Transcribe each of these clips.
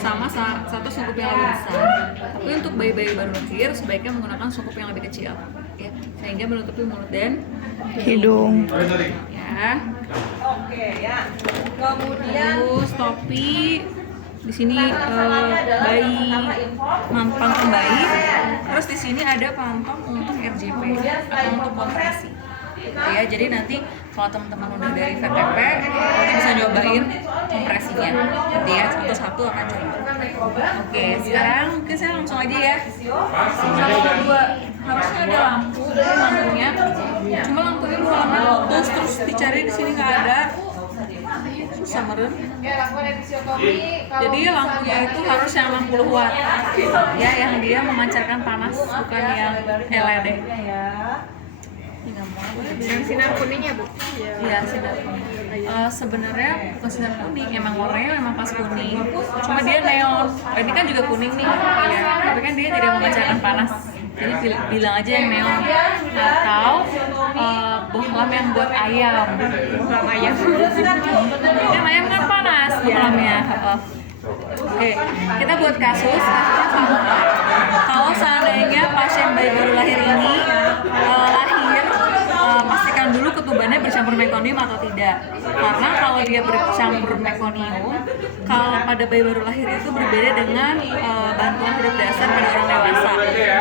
sama satu sungkup yang lebih besar. Tapi untuk bayi-bayi baru lahir sebaiknya menggunakan sungkup yang lebih kecil, ya, sehingga menutupi mulut dan hidung. Ya. Oke ya. Kemudian Terus topi di sini bayi pantong bayi. Terus di sini ada pantong untuk RJP atau untuk kompresi. Ya, jadi nanti kalau teman-teman udah dari VTP nanti bisa nyobain kompresinya. Nanti ya satu-satu akan coba. Oke, sekarang mungkin saya langsung aja ya. Kalau kedua harusnya ada lampunya. Cuma lampunya malamnya putus, terus dicari di sini nggak ada. Susah meren. Jadi lampunya itu harus yang 60 watt. Ya, yang dia memancarkan panas, bukan yang LED. yang sinar kuningnya Bu. Iya, sinar kuning. Sebenarnya bukan sinar kuning, emang warnanya memang pas kuning. Cuma dia neon. Ini kan juga kuning nih, ya. Tapi kan dia tidak memancarkan panas. Jadi bilang aja yang neon. Atau bohlam yang buat ayam. Bohlam ayam. Kan ayam kan panas bohlamnya. Oke, kita buat kasusnya sama. Kalau seandainya pasien bayi baru lahir ini pastikan dulu ketubannya bercampur mekonium atau tidak. Karena kalau dia bercampur mekonium, kalau pada bayi baru lahir itu berbeda dengan bantuan hidup dasar pada orang dewasa.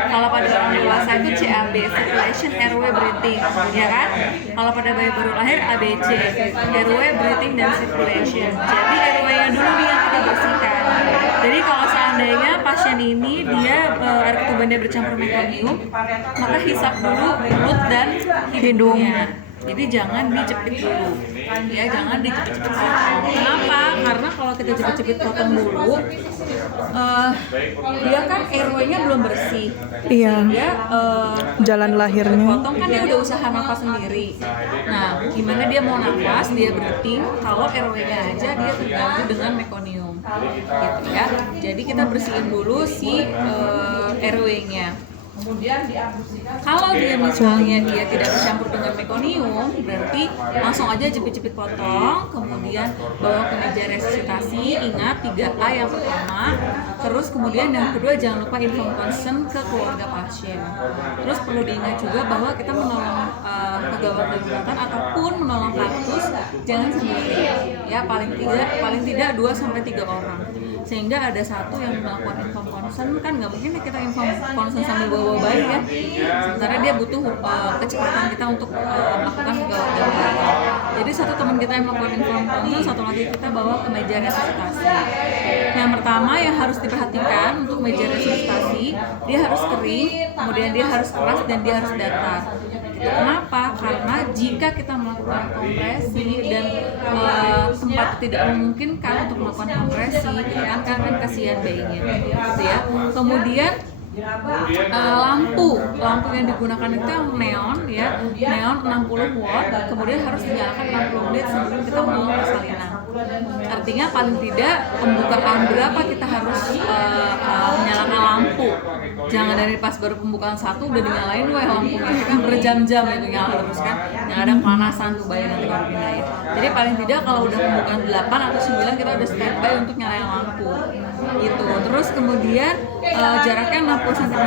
Kalau pada orang dewasa itu CAB, circulation, airway, breathing, ya kan? Kalau pada bayi baru lahir ABC, airway, breathing, dan circulation. Jadi airway-nya dulu yang kita bersihkan. Jadi kalau seandainya pasien ini dia air ketubannya bercampur mekonium, maka hisap dulu mulut dan hidungnya. Jadi jangan dijepit dulu, ya, jangan dijepit-jepit potong. Kenapa? Karena kalau kita jepit-jepit potong dulu, dia kan airway-nya belum bersih. Iya. Dia Jalan lahirnya. potong kan dia udah usaha nafas sendiri. Nah, gimana dia mau nafas, dia breathing, kalau airway-nya aja dia terganggu dengan mekonium, gitu ya. Jadi kita bersihin dulu si airway-nya. Kalau dia misalnya dia tidak bercampur dengan mekonium, berarti langsung aja jepit-jepit potong, kemudian bawa ke meja resusitasi. Ingat 3A yang pertama, terus kemudian yang kedua jangan lupa inform consent ke keluarga pasien. Terus perlu diingat juga bahwa kita menolong pegawai daruratan ataupun menolong kaktus jangan sendiri, ya, paling tidak 2-3 orang. Sehingga ada satu yang melakukan inform consent, kan nggak mungkin kita inform consent sambil bawa bayi ya. Sementara dia butuh kecepatan kita untuk melakukan pegawai daruratan. Jadi satu teman kita yang melakukan inform consent, satu lagi kita bawa ke meja resusitasi. Yang pertama yang harus diperhatikan untuk meja resusitasi, dia harus kering, kemudian dia harus keras, dan dia harus datar. Kenapa? Karena jika kita melakukan kompresi dan tempat tidak memungkinkan untuk melakukan kompresi, kan kasihan bayinya, gitu ya. Kemudian lampu yang digunakan itu yang neon, ya, neon 60 watt, kemudian harus dinyalakan 60 menit sebelum kita melakukan persalinan. Artinya paling tidak pembukaan berapa kita harus menyalakan lampu. Jangan dari pas baru pembukaan 1 udah dinyalain lampunya, kan berjam-jam itu nyala terus kan, yang ada panasan tuh bayi nanti kalau dipindahin. Jadi paling tidak kalau udah pembukaan 8 atau 9 kita udah standby untuk nyalain lampu gitu. Terus kemudian jaraknya 60 cm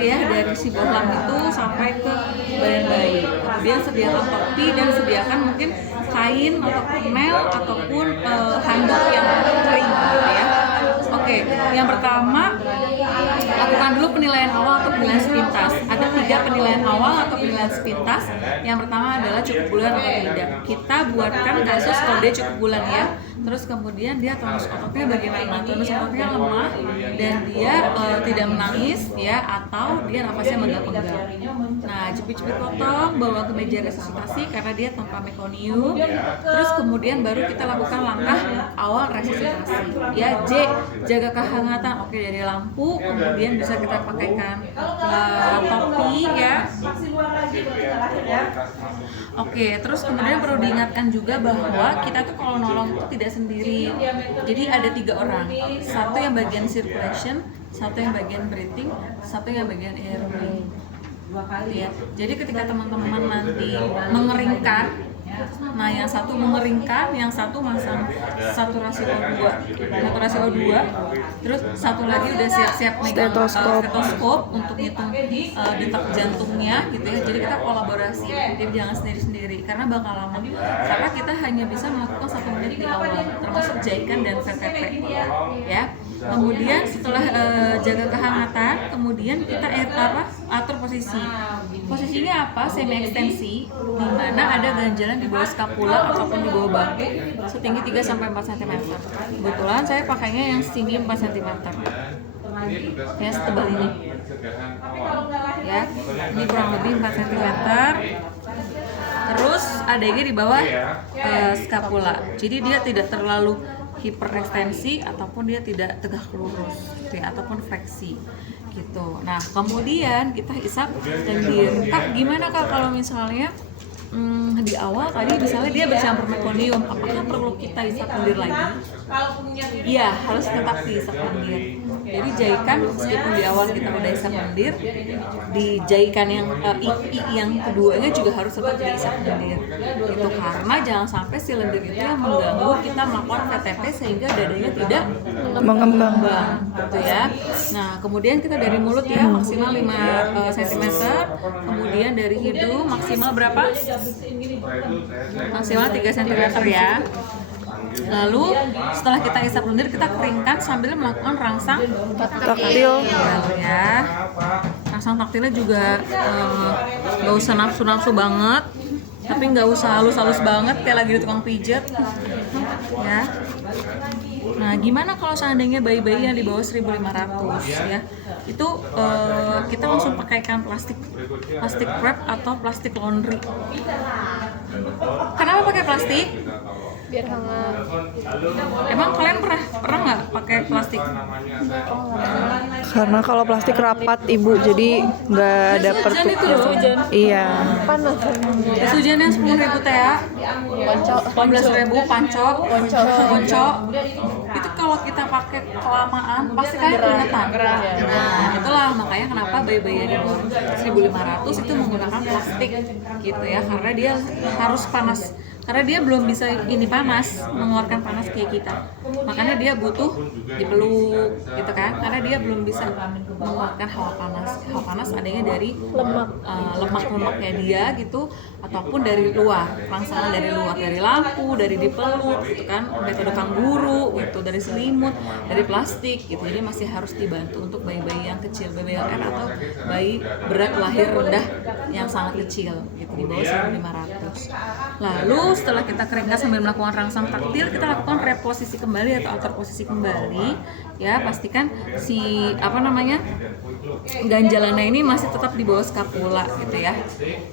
ya dari si bohlam itu sampai ke badan bayi. Kemudian sediakan topi dan sediakan mungkin kain atau permel ataupun handuk yang kering gitu ya. Oke, yang pertama lakukan dulu penilaian awal atau penilaian sepintas. Ada 3 penilaian awal atau penilaian sepintas. Yang pertama adalah cukup bulan atau tidak. Kita buatkan kasus kalau dia cukup bulan ya. Terus kemudian dia tonus ototnya bagaimana? Tonus ototnya lemah dan dia tidak menangis ya, atau dia napasnya menggap-menggap. Nah, jepit-jepit potong, bawa ke meja resusitasi karena dia tanpa mekonium. Terus kemudian baru kita lakukan langkah awal resusitasi. Ya, J, jaga kehangatan. Oke, dari lampu, kemudian bisa kita pakaikan topi ya. Oke, terus kemudian perlu diingatkan juga bahwa kita tuh kalau nolong itu tidak sendiri. Jadi ada 3 orang, satu yang bagian circulation, satu yang bagian breathing, satu yang bagian airway. Ya. Jadi ketika teman-teman nanti mengeringkan Nah, yang satu mengeringkan, yang satu masang saturasi O2, terus satu lagi udah siap-siap megang stetoskop untuk ngitung detak jantungnya gitu ya. Jadi kita kolaborasi, jadi jangan sendiri-sendiri karena bakal lama. Karena kita hanya bisa melakukan 1 menit di awal, termasuk jahitan dan VTP ya. Kemudian setelah jaga kehangatan, kemudian kita atur posisi. Posisinya apa? Semi ekstensi, di mana ada ganjalan di bawah skapula ataupun di bawah bahu setinggi 3-4 cm. Kebetulan saya pakainya yang setinggi 4 cm. Ya, setebal ini. Ya, ini kurang lebih 4 cm. Terus adanya di bawah skapula. Jadi dia tidak terlalu hiperekstensi ataupun dia tidak tegak lurus gitu ya, ataupun fleksi gitu. Nah, kemudian kita isap lendir. Kak, gimana Kak kalau misalnya di awal tadi misalnya dia bercampur mekonium, apakah perlu kita isap lendir lagi? Iya, harus tetap diisap lendir. Jadi jahikan meskipun di awal kita udah isap lendir, di jahikan yang yang keduanya juga harus tetap diisap lendir. Itu karena jangan sampai si lendir itu yang mengganggu kita melakukan VTP sehingga dadanya tidak mengembang gitu ya. Nah, kemudian kita dari mulut ya maksimal 5 cm, kemudian dari hidung maksimal berapa? Maksimal 3 cm ya. Lalu setelah kita isap lendir, kita keringkan sambil melakukan rangsang taktil ya. Rangsang taktilnya juga nggak usah nafsu banget, tapi nggak usah halus banget kayak lagi di tukang pijat ya. Nah, gimana kalau seandainya bayi-bayi yang di bawah 1.500 ya? Itu kita langsung pakaikan plastik wrap atau plastik laundry. Kenapa pakai plastik? Biar hangat. Emang kalian pernah nggak pakai plastik? karena kalau plastik rapat ibu, jadi nggak dapet Hujan itu loh, hujan. iya Panas. Jas hujan yang 10.000 teh ya, 15.000 panco. Itu kalau kita pakai kelamaan pasti kalian keringetan. Nah, itulah makanya kenapa bayi-bayi di bawah 1.500 itu menggunakan plastik gitu ya, karena dia harus panas. Karena dia belum bisa mengeluarkan panas kayak kita, makanya dia butuh dipeluk gitu kan, karena dia belum bisa mengeluarkan hawa panas adanya dari lemak-lemaknya dia gitu, ataupun dari luar, rangsangan dari luar, dari lampu, dari dipeluk gitu kan, metode kanguru gitu, dari selimut, dari plastik gitu. Jadi masih harus dibantu untuk bayi-bayi yang kecil, BBLR atau bayi berat lahir rendah yang sangat kecil gitu, di bawah 1.500. Lalu setelah kita keringkan sambil melakukan rangsang taktil, kita lakukan reposisi kembali atau outer posisi kembali ya. Pastikan si ganjalannya ini masih tetap di bawah skapula gitu ya.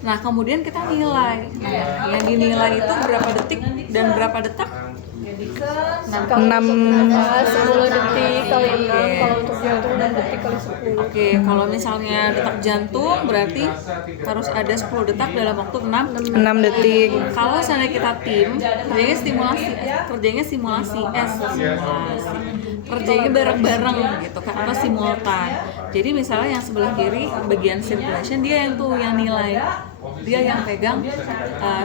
Nah, kemudian kita nilai. Nah, yang dinilai itu berapa detik dan berapa detak? 6 10 detik kali 6, kalau untuk jantung 6 detik kali 10. Oke, kalau misalnya detak jantung berarti harus ada 10 detak dalam waktu 6 detik. Kalau seandainya kita tim, kerjanya simulasi, kerjanya bareng-bareng gitu kan, atau simultan. Jadi misalnya yang sebelah kiri bagian circulation dia yang nilai, dia yang pegang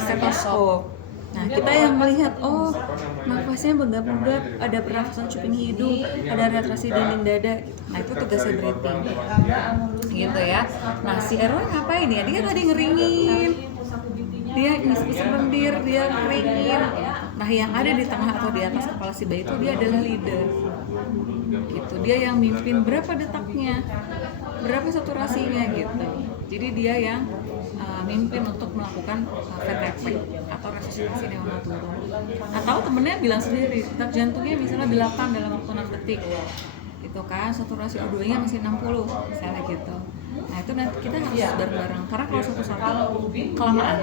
stetoskop. Nah, kita yang melihat, oh nafasnya benggap-benggap, ada pernafasan cuping hidung, ada retraksi dinding dada gitu. Nah, itu tugasnya breathing gitu ya. Nah, si Erwan ngapain ya? Dia tadi ngeringin, dia ngisep lendir, dia ngeringin. Nah, yang ada di tengah atau di atas kepala si bayi itu dia adalah leader gitu. Dia yang mimpin berapa detaknya, berapa saturasinya gitu. Jadi dia yang mimpin untuk melakukan VTP atau resusitasi neonatal. Atau temennya bilang sendiri, detak jantungnya misalnya 8 dalam waktu 6 detik gitu kan, saturasi O2-nya masih 60 misalnya gitu. Nah, itu nanti kita harus bareng-bareng, karena kalau satu-satu kelamaan.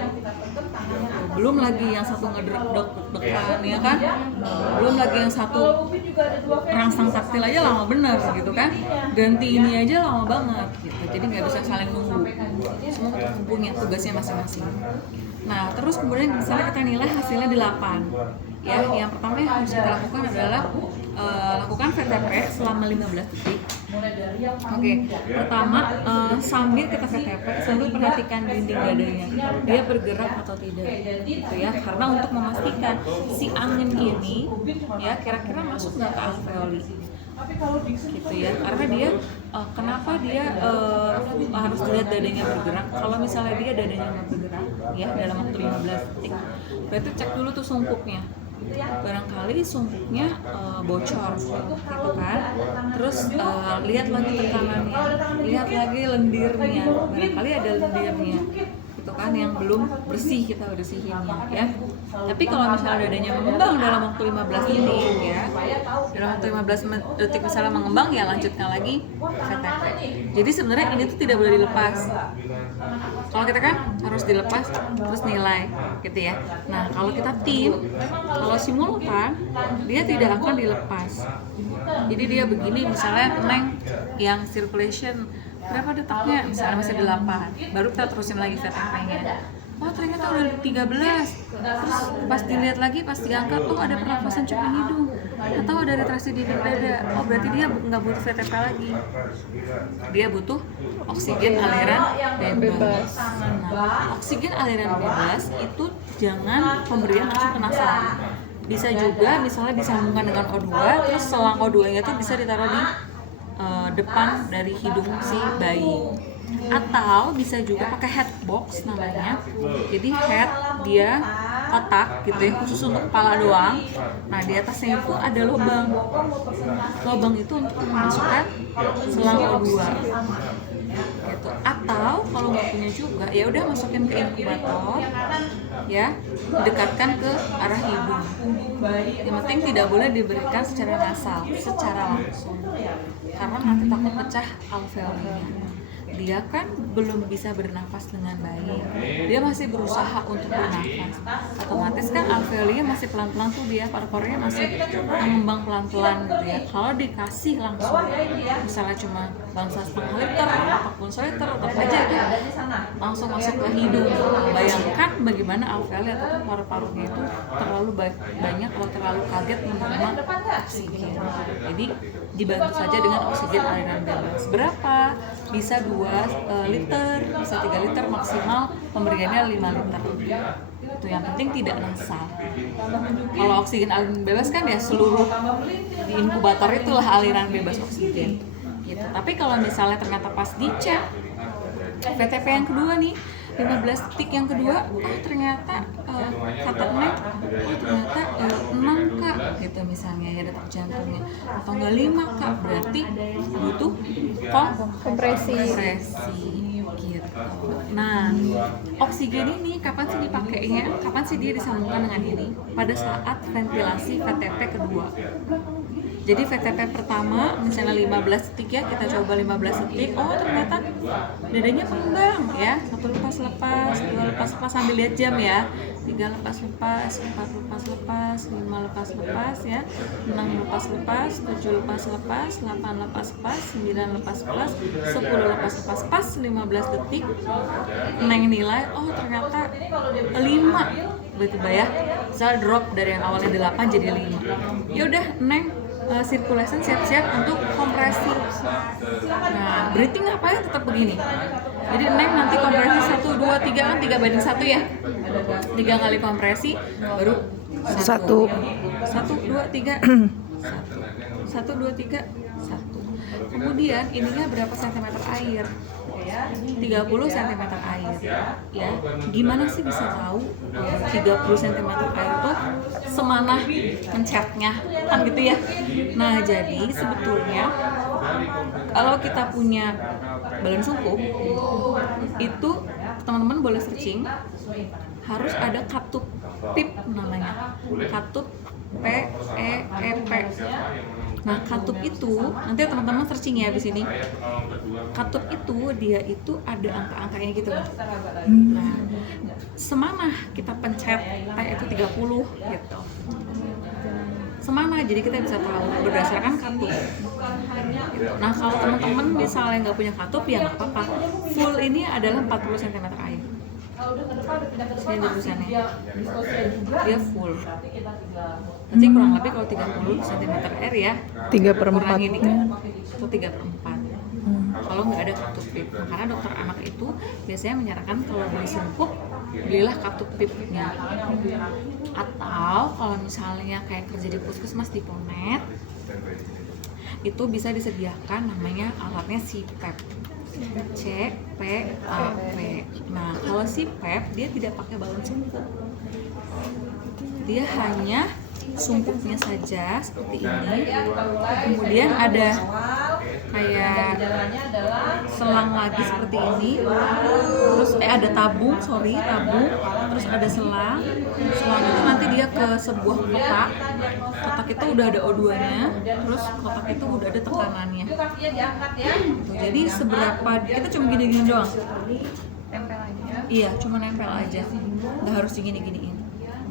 Belum lagi yang satu ngedek-dekan ya kan, belum lagi yang satu rangsang taktil aja lama bener gitu kan, ganti ini aja lama banget gitu. Jadi nggak bisa saling nunggu, semua punya tugasnya masing-masing. Nah, terus kemudian misalnya kita nilai hasilnya 8 ya. Yang pertama yang harus kita lakukan adalah lakukan VTP selama 15 detik Oke, pertama sambil kita VTP, sambil perhatikan dinding dadanya, dia bergerak atau tidak, gitu ya. Karena untuk memastikan si angin ini, ya kira-kira masuk nggak ke alveoli, gitu ya. Karena dia kenapa dia harus dilihat dadanya bergerak? Kalau misalnya dia dadanya nggak bergerak, ya dalam waktu 15 detik, berarti cek dulu tuh sungkupnya. Barangkali sungkupnya bocor gitu kan, terus lihat lagi tekanannya, lihat lagi lendirnya, barangkali ada lendirnya gitu kan yang belum bersih, kita bersihinnya ya. Tapi kalau misalnya dadanya mengembang dalam waktu 15 detik ya, dalam waktu 15 detik misalnya mengembang, ya lanjutkan lagi VTP. Jadi sebenarnya ini tuh tidak boleh dilepas. Kalau kita kan harus dilepas terus nilai gitu ya. Nah kalau kita tim, kalau simultan dia tidak akan dilepas. Jadi dia begini, misalnya Neng yang circulation berapa detaknya, misalnya masih 8, baru kita terusin lagi VTP-nya. Oh ternyata udah 13, terus pas dilihat lagi, pas diangkat, oh ada pernafasan cuping hidung atau ada retraksi dinding dada. Oh berarti dia nggak butuh VTP lagi, dia butuh oksigen aliran bebas. Nah, oksigen aliran bebas itu jangan pemberian langsung ke nasal. Bisa juga misalnya disambungkan dengan O2, terus selang O2-nya tuh bisa ditaruh di depan dari hidung si bayi, atau bisa juga pakai head box namanya. Jadi head dia kotak gitu ya, khusus untuk kepala doang. Nah di atasnya itu ada lubang. Lubang itu untuk memasukkan selang O2 gitu. Atau kalau nggak punya juga, ya udah masukin ke inkubator ya, dekatkan ke arah hidung. Yang penting tidak boleh diberikan secara nasal, secara langsung, karena nanti takut pecah alveolinya. Dia kan belum bisa bernafas dengan baik, dia masih berusaha untuk bernafas, otomatis kan alveolinya masih pelan-pelan tuh, dia paru-parunya masih mengembang pelan-pelan gitu ya. Kalau dikasih langsung, misalnya cuma bangsa setengah liter, apapun seliter, tetap aja itu langsung masuk ke hidung. Bayangkan bagaimana alveoli atau paru-parunya itu terlalu banyak atau terlalu kaget menerima oksigen. Jadi dibantu saja dengan oksigen aliran bebas. Berapa? Bisa 2 liter, bisa 3 liter, maksimal pemberiannya 5 liter. Itu yang penting tidak nasal. Kalau oksigen aliran bebas kan ya seluruh di inkubator itulah aliran bebas oksigen gitu. Tapi kalau misalnya ternyata pas dicek VTP yang kedua nih, 15 detik yang kedua, oh ternyata kata Neng, oh ternyata 6 kak gitu misalnya ya detak jantungnya, atau enggak 5 kak, berarti butuh kompresi gitu. Nah oksigen ini kapan sih dipakainya, kapan sih dia disambungkan dengan ini? Pada saat ventilasi VTP kedua. Jadi VTP pertama misalnya 15 detik ya, kita coba 15 detik, oh ternyata dadanya mengembang ya, 1 lepas-lepas, 2 lepas-lepas sambil lihat jam ya, 3 lepas-lepas, 4 lepas-lepas, 5 lepas-lepas ya, 6 lepas-lepas, 7 lepas-lepas, 8 lepas-lepas, 9 lepas-lepas, 10 lepas-lepas, pas 15 detik Neng nilai, oh ternyata 5, tiba-tiba ya, misalnya drop dari yang awalnya 8 jadi 5. Ya udah Neng circulation siap-siap untuk kompresi. Nah, breathing ngapain tetap begini. Jadi Neng nanti kompresi 1, 2, 3 kan 3 banding 1 ya. 3 kali kompresi baru 1. 1, 2, 3. 1, 2, 3, 1. Kemudian ininya berapa sentimeter air? 30 cm air ya. Gimana sih bisa tahu 30 cm air itu semana mencetnya kan gitu ya. Nah jadi sebetulnya kalau kita punya balon sungkup itu teman-teman boleh searching, harus ada katup PEEP namanya, katup PEEP. Nah katup itu nanti teman-teman searching ya di sini. Katup itu dia itu ada angka-angkanya gitu. Nah semana kita pencet T itu 30 gitu. Semana, jadi kita bisa tahu berdasarkan katup. Gitu. Nah kalau teman-teman misalnya nggak punya katup ya nggak apa-apa. Full ini adalah 40 cm air. Saya ada tulisannya. Dia full. Nanti kurang lebih kalau 30 cm R ya. 3/4 kurangin dikit. Itu 3/4. Kalau nggak ada kartu pip, karena dokter anak itu biasanya menyarankan kalau beli sempuk belilah kartu pipnya. Atau kalau misalnya kayak kerja di puskesmas di Ponet, itu bisa disediakan namanya alatnya CPAP. CPAP. Nah, kalau CPAP dia tidak pakai balon sempuk. Dia hanya sumpuknya saja seperti ini. Kemudian ada kayak selang lagi seperti ini. Terus ada tabung, terus ada selang. Selang itu nanti dia ke sebuah kotak. Kotak itu udah ada O2-nya, terus kotak itu udah ada tekanannya. Gitu. Jadi seberapa kita cuma gini-gini doang. Tempel aja. Iya, cuma nempel aja. Nggak harus digini-giniin.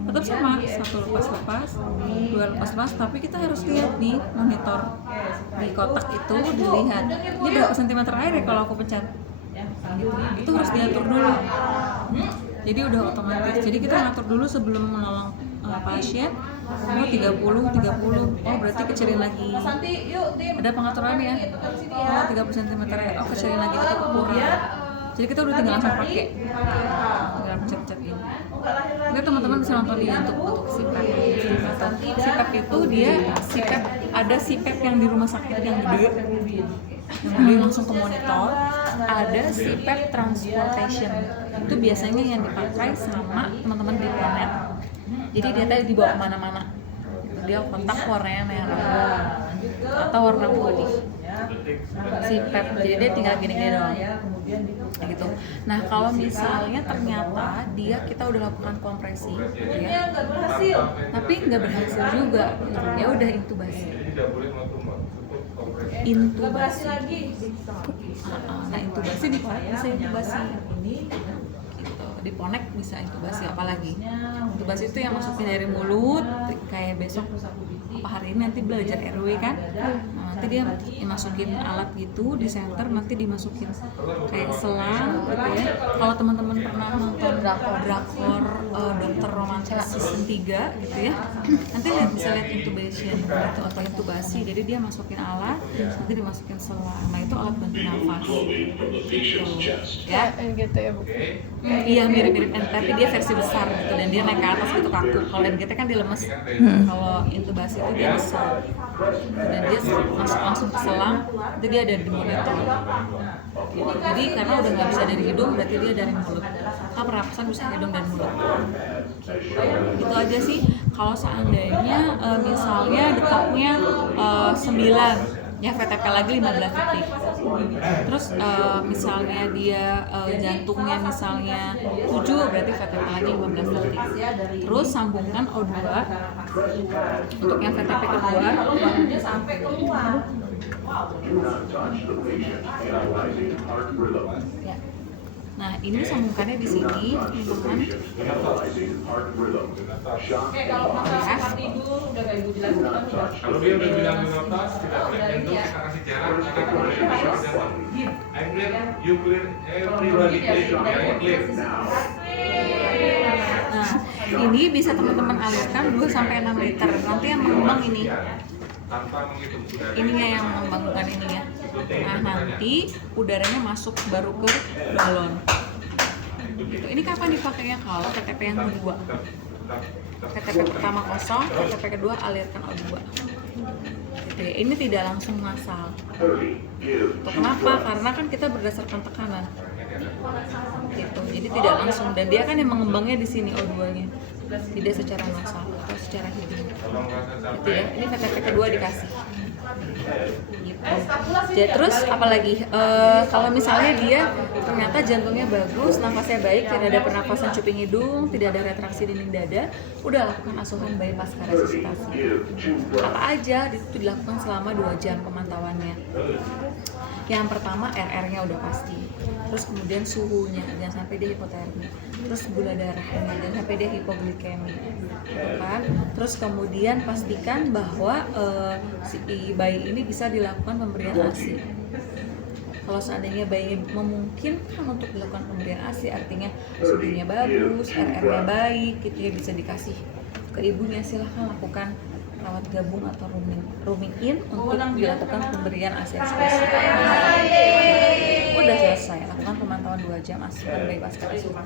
Tetap sama, satu lepas-lepas, dua lepas-lepas, tapi kita harus lihat di monitor di kotak itu, dilihat ini berapa sentimeter air ya kalau aku pencet gitu. Itu harus diatur dulu, jadi udah otomatis. Jadi kita ngatur dulu sebelum menolong pasien. Oh 30, oh berarti kecilin lagi, ada pengaturannya. Oh 30 cm ya, oh kecilin lagi, kita ukur. Jadi kita udah tinggal langsung pakai, tinggal pencet-pencet ini. Nanti teman-teman bisa nonton di YouTube untuk CPAP. CPAP itu dia ada CPAP yang di rumah sakit yang gede, langsung ke monitor. Ada CPAP transportation, itu biasanya yang dipakai sama teman-teman di Ponet. Jadi dia tadi dibawa kemana-mana. Dia kotak warnanya merah atau warna putih. CPAP, jadi dia tinggal gini-gini doang. Gitu. Nah kalau misalnya ternyata kita udah lakukan kompresi, ya, tapi nggak berhasil juga, ya udah intubasi. Nah intubasi di Ponet bisa intubasi. Gitu. Di Ponet bisa intubasi, apalagi intubasi itu yang masukin dari mulut, kayak besok apa hari ini nanti belajar RW kan. Nanti dia masukin alat gitu di center, nanti dimasukin kayak selang gitu ya. Kalau teman-teman pernah nonton drakor Dokter Romantis season 3 gitu ya, nanti bisa lihat intubation gitu, atau intubasi. Jadi dia masukin alat, nanti dimasukin selang. Nah itu alat bantu nafas gitu ya. Gitu ya Bu. Iya mirip-mirip tapi dia versi besar gitu, dan dia naik ke atas gitu kaku. Kalau NGT kan dia lemes. Kalau intubasi itu dia besar dan dia masuk langsung ke selang, itu dia ada di monitor. Jadi karena udah nggak bisa dari hidung, berarti dia dari mulut. Kan pernapasan bisa hidung dan mulut. Itu aja sih. Kalau seandainya misalnya detaknya 9, ya VTP lagi 15 detik. Terus misalnya dia jantungnya misalnya 7, berarti VTP lagi 15 detik. Terus sambungkan O2 untuk yang VTP kedua. Ya. Nah, ini sambungkannya di sini, teman-teman. Kalau dia udah bilang 15, tidak boleh jantung, kita kasih jarak, kita kasih I'm clear, you clear, everybody clear, Nah, ini bisa teman-teman alirkan 2-6 liter. Nanti yang mengembang ini. Ininya yang mengembang, bukan ini ya. Nah, nanti udaranya masuk baru ke balon. Gitu. Ini kapan dipakainya? Kalau PTP yang kedua. PTP pertama kosong, PTP kedua alirkan O2. Gitu ya. Ini tidak langsung massal. Kenapa? Karena kan kita berdasarkan tekanan. Gitu. Jadi tidak langsung, dan dia kan yang mengembangnya di sini O2-nya. Tidak secara massal atau secara hidung. Gitu ya. Ini PTP kedua dikasih. Gitu. Jadi terus apalagi kalau misalnya dia ternyata jantungnya bagus, nafasnya baik, tidak ada pernapasan cuping hidung, tidak ada retraksi dinding dada, udah lakukan asuhan bayi pasca resusitasi. Apa aja itu dilakukan selama 2 jam pemantauannya. Yang pertama RR-nya udah pasti, terus kemudian suhunya jangan sampai dia hipotermi, terus gula darahnya jangan sampai dia hipoglikemi, kan? Terus kemudian pastikan bahwa si bayi ini bisa dilakukan pemberian ASI. Kalau seandainya bayinya memungkinkan untuk dilakukan pemberian ASI, artinya suhunya bagus, RR-nya baik, gitu ya, bisa dikasih ke ibunya, silahkan lakukan rawat gabung atau rooming in untuk dilakukan pemberian ASI eksklusif. Udah selesai, lakukan pemantauan 2 jam dari pasca asupan.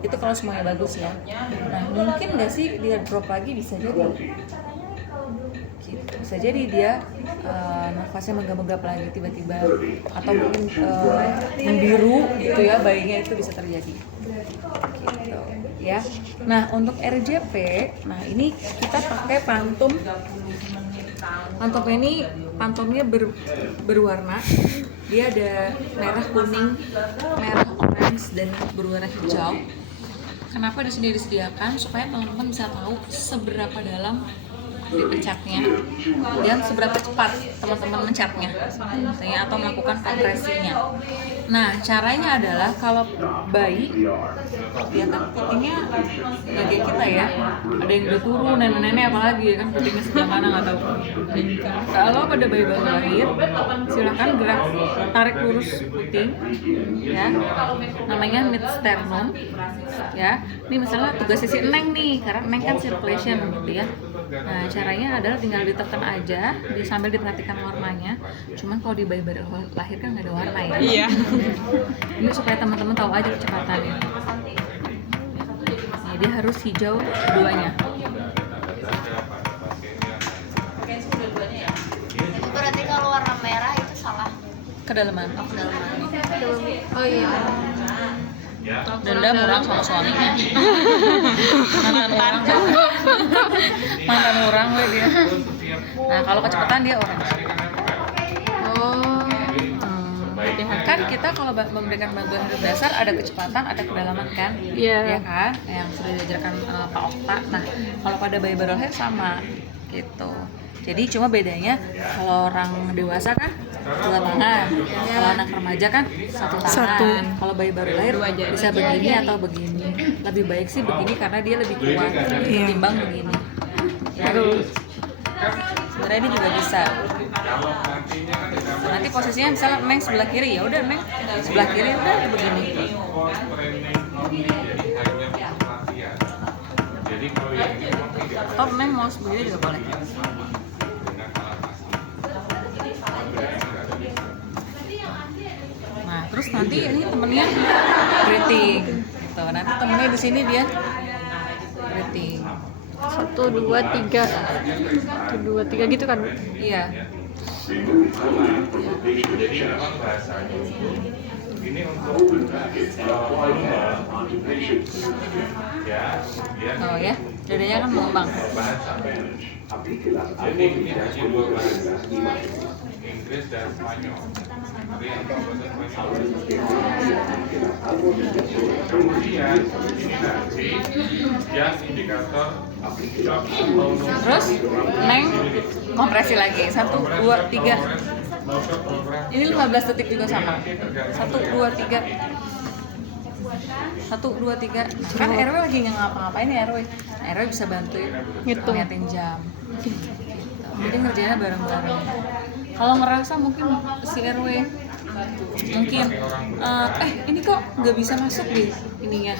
Itu kalau semuanya bagus ya. Nah, mungkin nggak sih dia drop lagi, bisa jadi. Gitu. Bisa jadi dia nafasnya menggap-menggap lagi tiba-tiba, atau mungkin membiru gitu ya, bayinya itu bisa terjadi. Gitu ya. Nah, untuk RJP, nah ini kita pakai pantum. Pantumnya ini pantumnya berwarna. Dia ada merah, kuning, merah, orange, dan berwarna hijau. Kenapa di sini disediakan? Supaya teman-teman bisa tahu seberapa dalam dipencatnya dan seberapa cepat teman-teman mencatnya atau melakukan kompresinya. Nah, caranya adalah kalau bayi, ya kan putingnya nggak kayak kita ya, ada yang udah turun, nenek-nenek apalagi ya kan, putingnya sebelah mana nggak tahu. Kalau pada bayi baru lahir, silakan gerak tarik lurus puting, ya, namanya mid sternum, ya. Ini misalnya tugasnya si Neng nih, karena Neng kan circulation gitu ya. Nah, caranya adalah tinggal ditekan aja sambil diperhatikan warnanya. Cuman kalau di bayi baru lahir kan nggak ada warna ya. Iya. Ini supaya teman-teman tahu aja kecepatannya. Nah, dia harus hijau duanya. Berarti kalau warna merah itu salah. Kedalaman. Oh iya. Dendam orang sama suaminya. Mantan orang we dia. Nah, kalau kecepatan dia orange. Kan kita kalau memberikan bantuan hidup dasar ada kecepatan, ada kedalaman kan? Iya. Ya kan? Yang sudah diajarkan Pak Okta. Nah, kalau pada bayi baru lahir sama gitu. Jadi cuma bedanya kalau orang dewasa kan 2 tangan, kalau anak remaja kan 1 tangan. Kalau bayi baru lahir bisa begini atau begini. Lebih baik sih begini karena dia lebih kuat ketimbang begini. Ya. Sebenarnya ini juga bisa. Nanti posisinya misalnya Neng sebelah kiri, ya udah Neng sebelah kiri udah begini. Atau Neng mau begini juga boleh. Nah, terus nanti ini temennya breathing gitu. Nanti temennya di sini dia breathing. 1, 2, 3. 1, 2, 3 gitu kan, Bu? Iya. Ini untuk volume Oh ya, dadanya kan mengembang. bahasa. Jadi ini hanya 2 bahasa, Inggris dan Spanyol. Tapi yang bahasa Spanyol. Kemudian ini nanti yang indikator shock volume. Terus Neng kompresi lagi 1, 2, 3. Ini 15 detik juga sama. 1, 2, 3. 1, 2, 3. Nah, kan RW lagi nggak ngapa-ngapain ya RW. Nah, RW bisa bantuin ngeliatin jam. Jadi ngerjainnya bareng-bareng. Kalau ngerasa mungkin si RW mungkin ini kok nggak bisa masuk deh ininya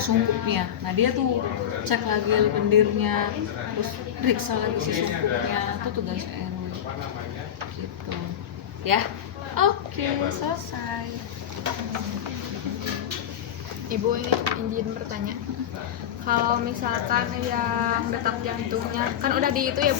sungkupnya. Nah, dia tuh cek lagi lendirnya, terus periksa lagi si sungkupnya. Itu tugas RW gitu ya. Oke, selesai. Ibu ini izin bertanya, kalau misalkan yang detak jantungnya kan udah di itu ya Bu?